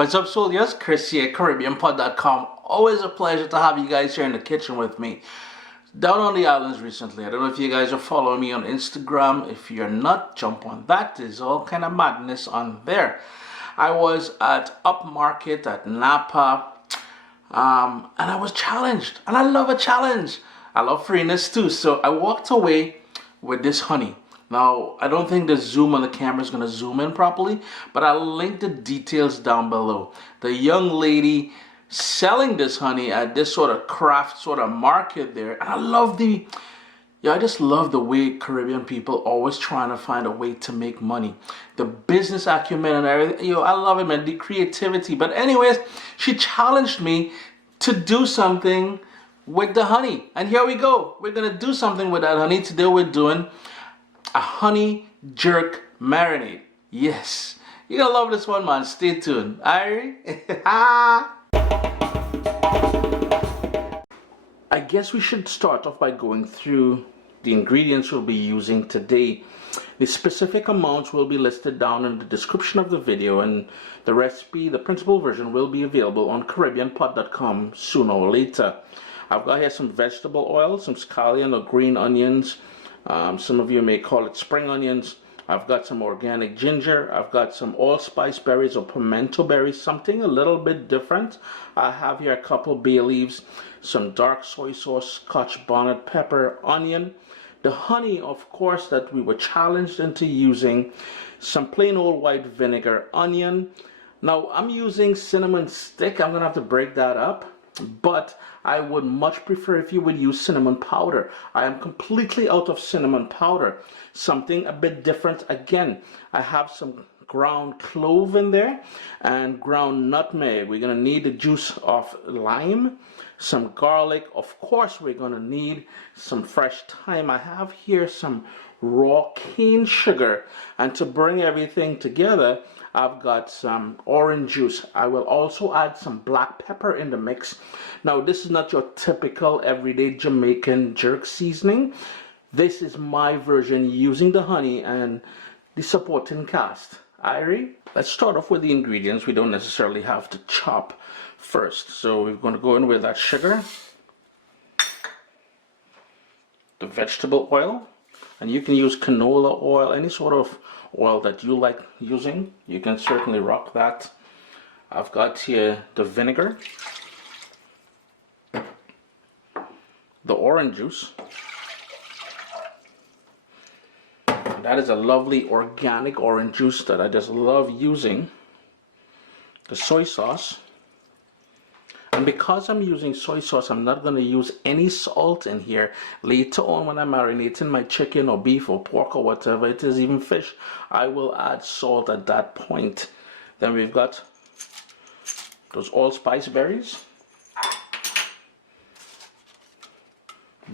What's up, soldiers? Chris here, CaribbeanPot.com. Always a pleasure to have you guys here in the kitchen with me. Down on the islands recently, I don't know if you guys are following me on Instagram. If you're not, jump on that. There's all kind of madness on there. I was at Upmarket at Napa, and I was challenged. And I love a challenge. I love freeness too. So I walked away with this honey. Now, I don't think the zoom on the camera is going to zoom in properly, but I'll link the details down below. The young lady selling this honey at this sort of craft sort of market there. And I love I just love the way Caribbean people always trying to find a way to make money. The business acumen and everything. I love it, man. The creativity. But anyways, she challenged me to do something with the honey. And here we go. We're going to do something with that honey. Today we're doing a honey jerk marinade. Yes. You're going to love this one, man. Stay tuned. Alright? I guess we should start off by going through the ingredients we'll be using today. The specific amounts will be listed down in the description of the video, and the recipe, the principal version, will be available on CaribbeanPot.com sooner or later. I've got here some vegetable oil, some scallion or green onions. Some of you may call it spring onions. I've got some organic ginger. I've got some allspice berries or pimento berries, something a little bit different. I have here a couple bay leaves, some dark soy sauce, Scotch bonnet pepper, onion, the honey, of course, that we were challenged into using, some plain old white vinegar, onion. Now I'm using cinnamon stick. I'm gonna have to break that up, but I would much prefer if you would use cinnamon powder. I am completely out of cinnamon powder. Something a bit different again. I have some ground clove in there and ground nutmeg. We're going to need the juice of lime, some garlic. Of course, we're going to need some fresh thyme. I have here some raw cane sugar. And to bring everything together, I've got some orange juice. I will also add some black pepper in the mix. Now, this is not your typical everyday Jamaican jerk seasoning. This is my version using the honey and the supporting cast. Irie, let's start off with the ingredients. We don't necessarily have to chop first. So we're going to go in with that sugar, the vegetable oil, and you can use canola oil, any sort of oil that you like using. You can certainly rock that. I've got here the vinegar, the orange juice. That is a lovely organic orange juice that I just love using. The soy sauce. And because I'm using soy sauce, I'm not going to use any salt in here. Later on when I'm marinating my chicken or beef or pork or whatever it is, even fish, I will add salt at that point. Then we've got those allspice berries,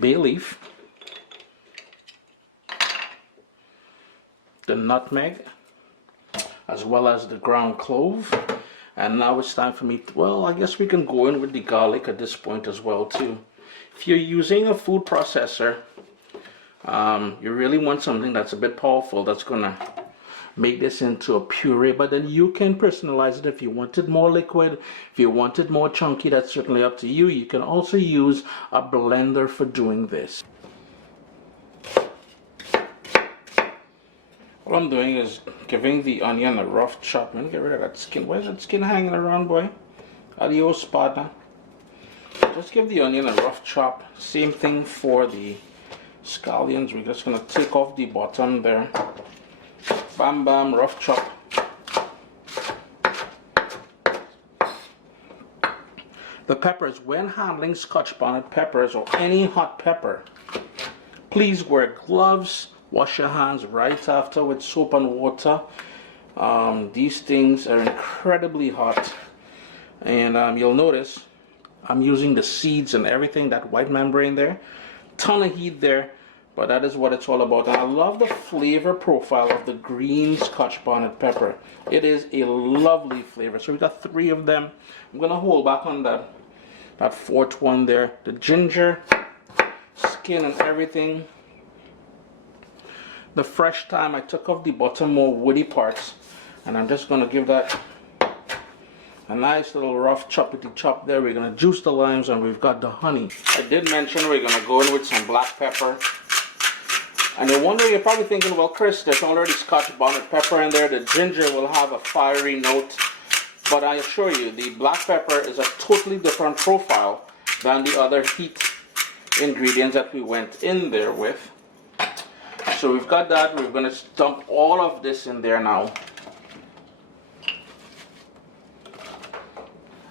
bay leaf, the nutmeg, as well as the ground clove. And now it's time for me to, well, I guess we can go in with the garlic at this point as well too. If you're using a food processor, you really want something that's a bit powerful, that's gonna make this into a puree, but then you can personalize it if you want it more liquid, if you want it more chunky. That's certainly up to you. You can also use a blender for doing this. What I'm doing is giving the onion a rough chop. Let me get rid of that skin. Where's that skin hanging around, boy? Adios, partner. Just give the onion a rough chop. Same thing for the scallions. We're just going to take off the bottom there. Bam, bam, rough chop. The peppers, when handling Scotch bonnet peppers or any hot pepper, please wear gloves. Wash your hands right after with soap and water. These things are incredibly hot. And you'll notice I'm using the seeds and everything, that white membrane there. Ton of heat there, but that is what it's all about. And I love the flavor profile of the green Scotch bonnet pepper. It is a lovely flavor. So we got 3 of them. I'm going to hold back on that 4th one there. The ginger, skin and everything. The fresh thyme, I took off the bottom more woody parts, and I'm just going to give that a nice little rough choppity chop there. We're going to juice the limes, and we've got the honey. I did mention we're going to go in with some black pepper. And no wonder you're probably thinking, well, Chris, there's already Scotch bonnet pepper in there. The ginger will have a fiery note. But I assure you, the black pepper is a totally different profile than the other heat ingredients that we went in there with. So we've got that. We're going to dump all of this in there now.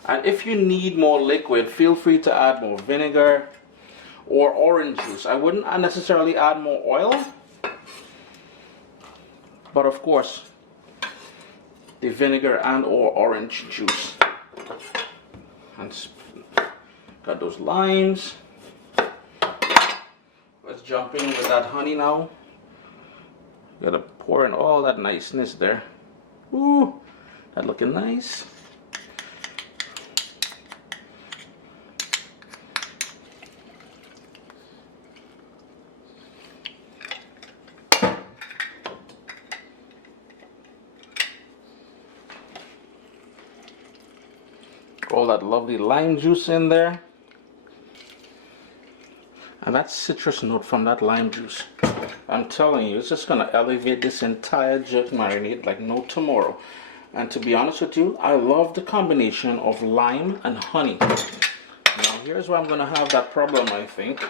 And if you need more liquid, feel free to add more vinegar or orange juice. I wouldn't necessarily add more oil, but of course, the vinegar and or orange juice. And got those limes. Let's jump in with that honey now. Gotta pour in all that niceness there. Ooh, that looking nice. All that lovely lime juice in there. And that citrus note from that lime juice, I'm telling you, it's just going to elevate this entire jerk marinade like no tomorrow. And to be honest with you, I love the combination of lime and honey. Now here's where I'm going to have that problem, I think.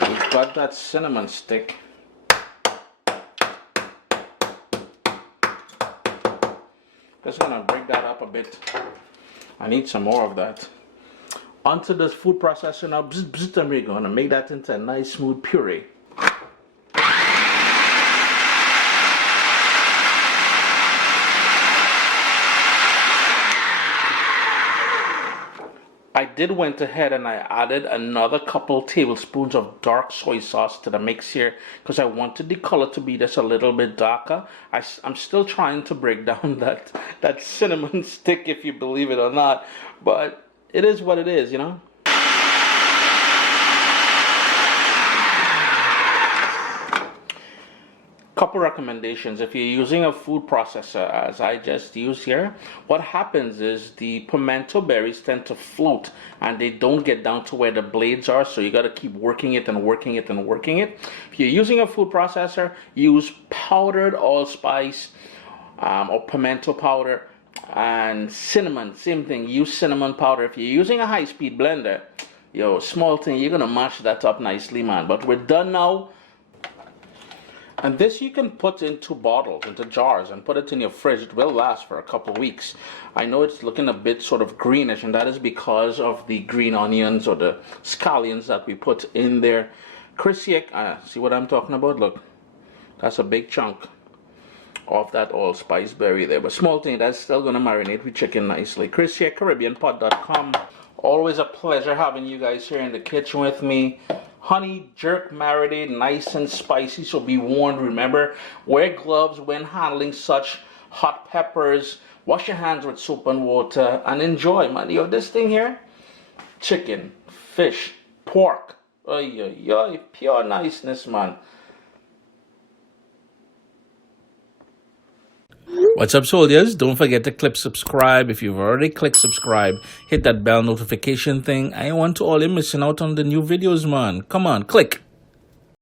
We've got that cinnamon stick. Just going to break that up a bit. I need some more of that. Onto the food processor now, and we're going to make that into a nice smooth puree. I did went ahead and I added another couple tablespoons of dark soy sauce to the mix here because I wanted the color to be just a little bit darker. I'm still trying to break down that cinnamon stick, if you believe it or not, but it is what it is, you know. Couple recommendations. If you're using a food processor, as I just used here, what happens is the pimento berries tend to float and they don't get down to where the blades are, so you got to keep working it and working it and working it. If you're using a food processor, use powdered allspice or pimento powder, and cinnamon, same thing, use cinnamon powder. If you're using a high-speed blender, yo, small thing, you're gonna mash that up nicely, man. But we're done now. And this you can put into bottles, into jars, and put it in your fridge. It will last for a couple weeks. I know it's looking a bit sort of greenish, and that is because of the green onions or the scallions that we put in there. Chris, see what I'm talking about? Look, that's a big chunk of that allspice berry there. But small thing, that's still going to marinate with chicken nicely. Chris here, CaribbeanPot.com. Always a pleasure having you guys here in the kitchen with me. Honey jerk marinade, nice and spicy, so be warned. Remember, wear gloves when handling such hot peppers. Wash your hands with soap and water and enjoy, man. You have this thing here, chicken, fish, pork. Pure niceness, man. What's up, soldiers? Don't forget to click subscribe. If you've already clicked subscribe, hit that bell notification thing. I want to all you missing out on the new videos, man. Come on, click.